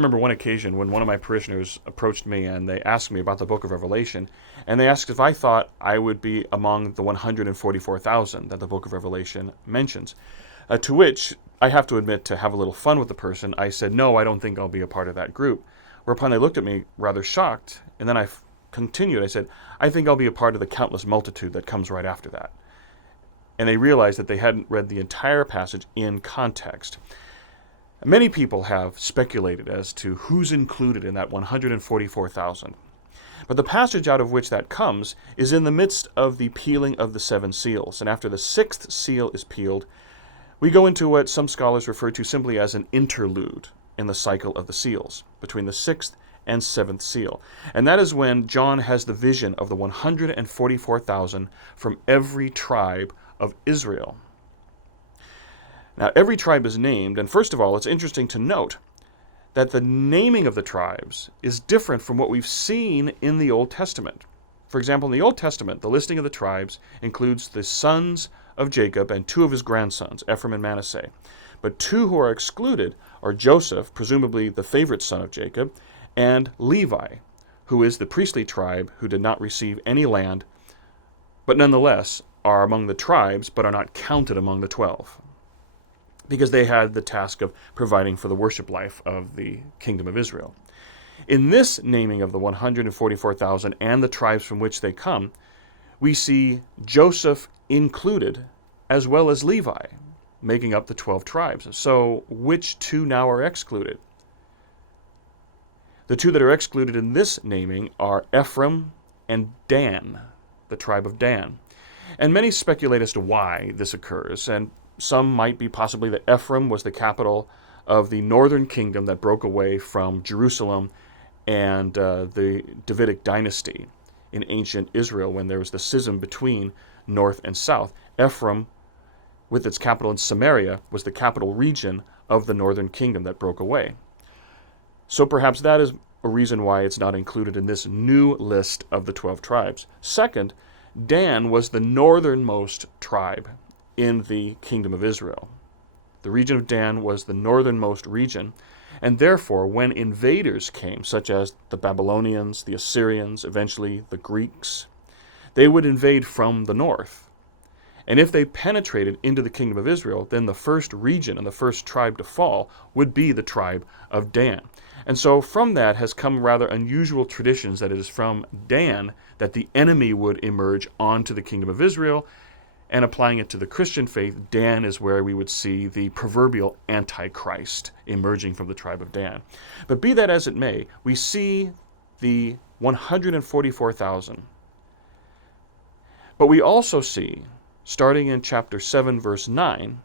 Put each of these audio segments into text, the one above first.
remember one occasion when one of my parishioners approached me and they asked me about the book of Revelation, and they asked if I thought I would be among the 144,000 that the book of Revelation mentions. To which I have to admit, to have a little fun with the person, I said, no, I don't think I'll be a part of that group. Whereupon they looked at me rather shocked, and then I continued. I said, I think I'll be a part of the countless multitude that comes right after that. And they realized that they hadn't read the entire passage in context. Many people have speculated as to who's included in that 144,000. But the passage out of which that comes is in the midst of the peeling of the 7 seals. And after the 6th seal is peeled, we go into what some scholars refer to simply as an interlude in the cycle of the seals, between the 6th and 7th seal. And that is when John has the vision of the 144,000 from every tribe of Israel. Now, every tribe is named, and first of all, it's interesting to note that the naming of the tribes is different from what we've seen in the Old Testament. For example, in the Old Testament, the listing of the tribes includes the sons of Jacob and 2 of his grandsons, Ephraim and Manasseh. But 2 who are excluded are Joseph, presumably the favorite son of Jacob, and Levi, who is the priestly tribe who did not receive any land, but nonetheless are among the tribes, but are not counted among the 12, because they had the task of providing for the worship life of the kingdom of Israel. In this naming of the 144,000 and the tribes from which they come, we see Joseph included, as well as Levi, making up the 12 tribes. So which 2 now are excluded? The 2 that are excluded in this naming are Ephraim and Dan, the tribe of Dan. And many speculate as to why this occurs, and some might be possibly that Ephraim was the capital of the northern kingdom that broke away from Jerusalem and the Davidic dynasty in ancient Israel when there was the schism between north and south. Ephraim, with its capital in Samaria, was the capital region of the northern kingdom that broke away. So perhaps that is a reason why it's not included in this new list of the 12 tribes. Second, Dan was the northernmost tribe in the kingdom of Israel. The region of Dan was the northernmost region, and therefore when invaders came, such as the Babylonians, the Assyrians, eventually the Greeks, they would invade from the north. And if they penetrated into the kingdom of Israel, then the first region and the first tribe to fall would be the tribe of Dan. And so from that has come rather unusual traditions that it is from Dan that the enemy would emerge onto the kingdom of Israel. And applying it to the Christian faith, Dan is where we would see the proverbial Antichrist emerging from the tribe of Dan. But be that as it may, we see the 144,000. But we also see, starting in chapter 7, verse 9,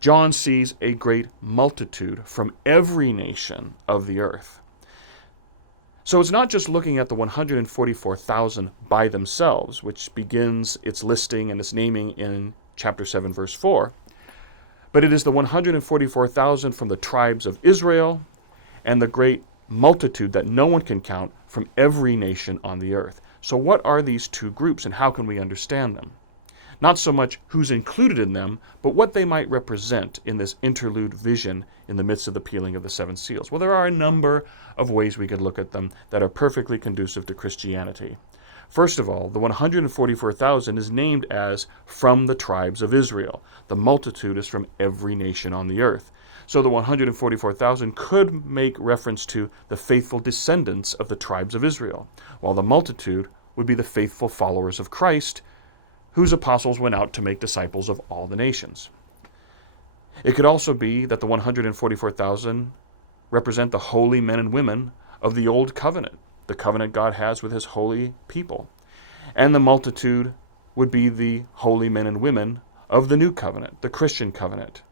John sees a great multitude from every nation of the earth. So it's not just looking at the 144,000 by themselves, which begins its listing and its naming in chapter 7, verse 4, but it is the 144,000 from the tribes of Israel and the great multitude that no one can count from every nation on the earth. So what are these 2 groups and how can we understand them? Not so much who's included in them, but what they might represent in this interlude vision in the midst of the peeling of the 7 seals. Well, there are a number of ways we could look at them that are perfectly conducive to Christianity. First of all, the 144,000 is named as from the tribes of Israel. The multitude is from every nation on the earth. So the 144,000 could make reference to the faithful descendants of the tribes of Israel, while the multitude would be the faithful followers of Christ, whose apostles went out to make disciples of all the nations. It could also be that the 144,000 represent the holy men and women of the Old Covenant, the covenant God has with his holy people. And the multitude would be the holy men and women of the New Covenant, the Christian covenant.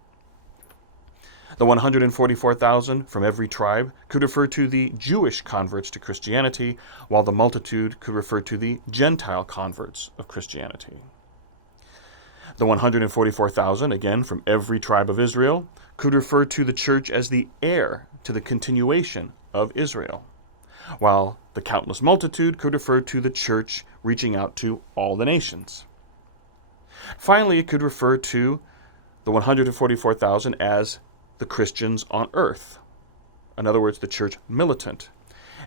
The 144,000 from every tribe could refer to the Jewish converts to Christianity, while the multitude could refer to the Gentile converts of Christianity. The 144,000, again from every tribe of Israel, could refer to the church as the heir to the continuation of Israel, while the countless multitude could refer to the church reaching out to all the nations. Finally, it could refer to the 144,000 as the Christians on earth, In other words, the church militant.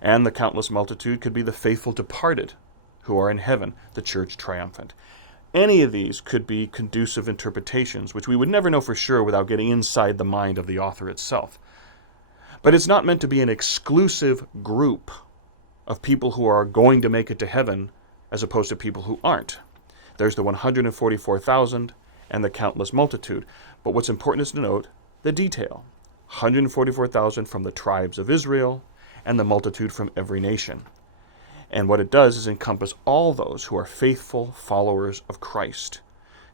And the countless multitude could be the faithful departed who are in heaven, the church triumphant. Any of these could be conducive interpretations, which we would never know for sure without getting inside the mind of the author itself. But it's not meant to be an exclusive group of people who are going to make it to heaven as opposed to people who aren't. There's the 144,000 and the countless multitude. But what's important is to note the detail. 144,000 from the tribes of Israel and the multitude from every nation. And what it does is encompass all those who are faithful followers of Christ,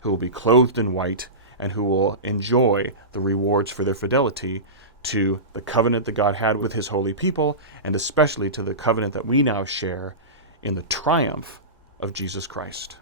who will be clothed in white and who will enjoy the rewards for their fidelity to the covenant that God had with his holy people, and especially to the covenant that we now share in the triumph of Jesus Christ.